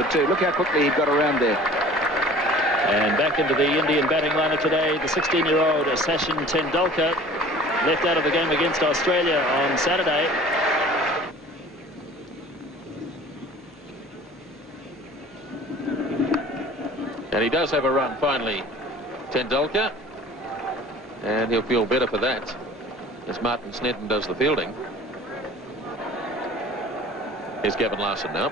good too. Look how quickly he got around there. And back into the Indian batting lineup today, the 16-year-old Sachin Tendulkar, left out of the game against Australia on Saturday. And he does have a run finally, Tendulkar, and he'll feel better for that as Martin Snedden does the fielding. Here's Gavin Larson now.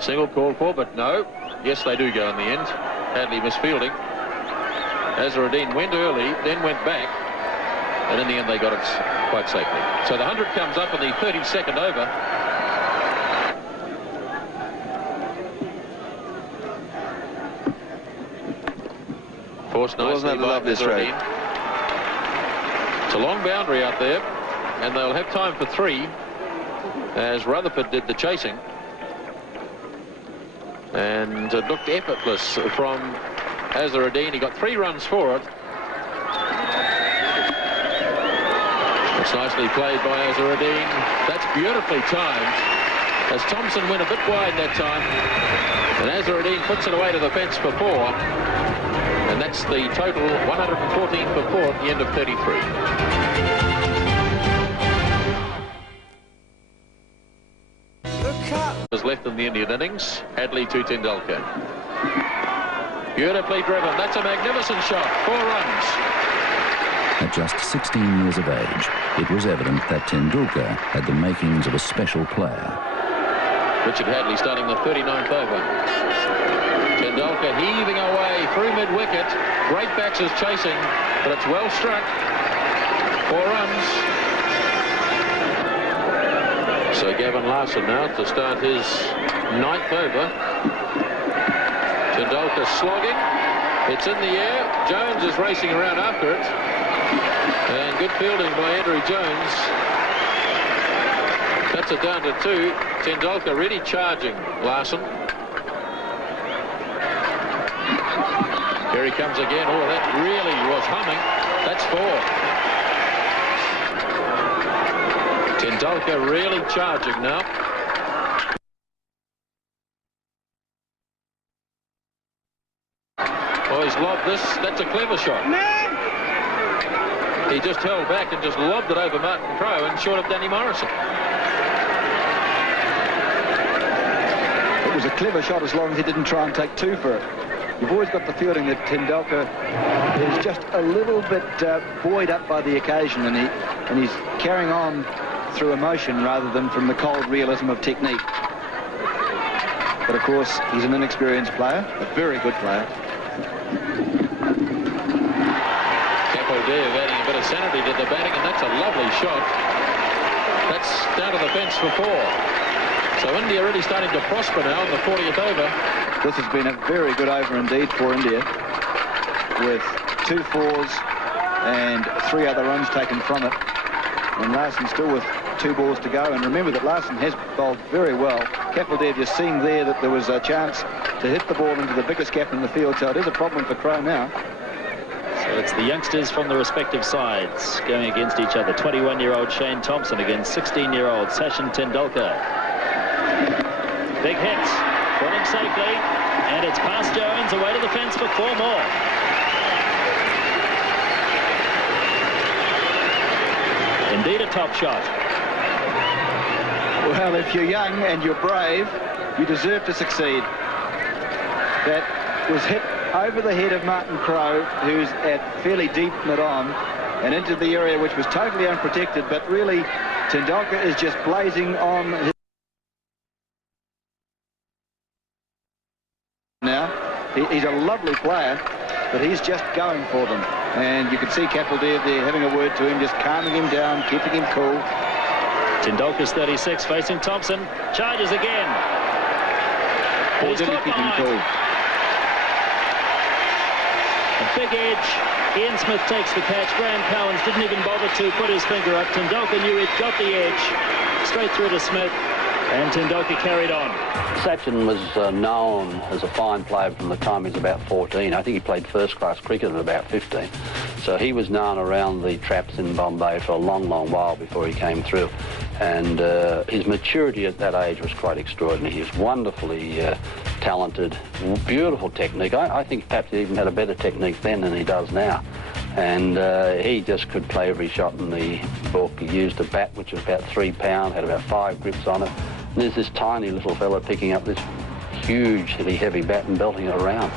Single called for, but no. Yes, they do go in the end. Hadley misfielding. Azharuddin went early, then went back, and in the end they got it quite safely. So the 100 comes up in the 32nd over. Forced nicely by Azharuddin. It's a long boundary out there, and they'll have time for 3 as Rutherford did the chasing. And it looked effortless from Azharuddin. He got 3 runs for it. It's nicely played by Azharuddin. That's beautifully timed as Thompson went a bit wide that time. And Azharuddin puts it away to the fence for 4. And that's the total 114 for 4 at the end of 33. Was left in the Indian innings. Hadley to Tendulkar. Beautifully driven. That's a magnificent shot. 4 runs. At just 16 years of age, it was evident that Tendulkar had the makings of a special player. Richard Hadley starting the 39th over. Tendulkar heaving away through mid-wicket. Great batsers chasing, but it's well struck. 4 runs. So Gavin Larson now to start his 9th over. Tendulkar slogging. It's in the air. Jones is racing around after it. And good fielding by Andrew Jones. That's it down to 2. Tendulkar really charging Larson. Here he comes again. Oh, that really was humming. That's 4. Tendulkar really charging now. Oh, he's lobbed this. That's a clever shot. He just held back and just lobbed it over Martin Crowe and short of Danny Morrison. It was a clever shot as long as he didn't try and take 2 for it. You've always got the feeling that Tendulkar is just a little bit buoyed up by the occasion, and he's carrying on through emotion rather than from the cold realism of technique. But of course, he's an inexperienced player, a very good player. Kapildev adding a bit of sanity to the batting, and that's a lovely shot. That's down to the fence for 4. So India really starting to prosper now in the 40th over. This has been a very good over indeed for India, with 2 4s and 3 other runs taken from it. And Larson still with 2 balls to go. And remember that Larson has bowled very well. Kapildev just seeing there that there was a chance to hit the ball into the biggest gap in the field. So it is a problem for Crowe now. So it's the youngsters from the respective sides going against each other. 21-year-old Shane Thompson against 16-year-old Sachin Tendulkar. Big hits. Brought him safely. And it's past Jones, away to the fence for 4 more. Indeed a top shot. Well, if you're young and you're brave, you deserve to succeed. That was hit over the head of Martin Crowe, who's at fairly deep mid-on, and into the area which was totally unprotected, but really Tendulkar is just blazing on his... Now, he's a lovely player, but he's just going for them. And you can see Kapildev there having a word to him, just calming him down, keeping him cool. Tendulkar's 36, facing Thompson. Charges again. Or did he keep him cool? A big edge. Ian Smith takes the catch. Graham Cowans didn't even bother to put his finger up. Tendulkar knew he'd got the edge. Straight through to Smith. And Tendulkar carried on. Sachin was known as a fine player from the time he was about 14. I think he played first-class cricket at about 15. So he was known around the traps in Bombay for a long, long while before he came through. And his maturity at that age was quite extraordinary. He was wonderfully talented, beautiful technique. I think perhaps he even had a better technique then than he does now. And he just could play every shot in the book. He used a bat which was about 3 pounds, had about 5 grips on it. And there's this tiny little fella picking up this hugely heavy bat and belting it around.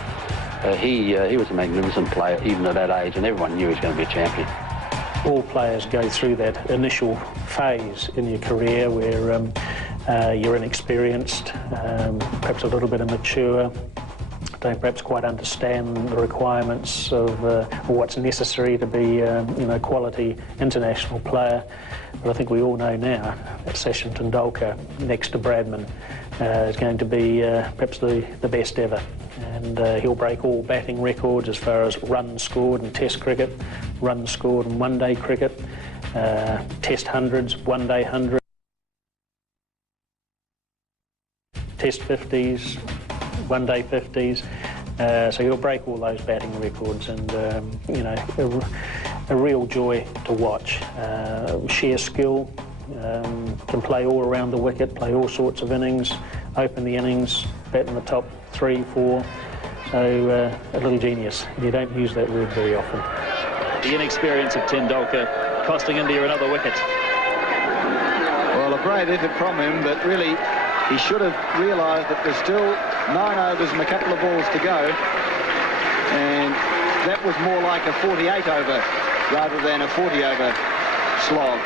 He was a magnificent player even at that age, and everyone knew he was going to be a champion. All players go through that initial phase in your career where you're inexperienced, perhaps a little bit immature, don't perhaps quite understand the requirements of or what's necessary to be a quality international player. But I think we all know now that Sachin Tendulkar, next to Bradman, is going to be perhaps the best ever. And he'll break all batting records as far as runs scored in Test cricket, runs scored in one-day cricket, Test hundreds, one-day hundreds, Test 50s, one-day 50s. So he'll break all those batting records, and a real joy to watch. Sheer skill, can play all around the wicket, play all sorts of innings, open the innings, bat in the top 3, 4. So a little genius. You don't use that word very often. The inexperience of Tendulkar costing India another wicket. Well, a brave effort from him, but really he should have realised that there's still 9 overs and a couple of balls to go, and that was more like a 48 over rather than a 40 over slog.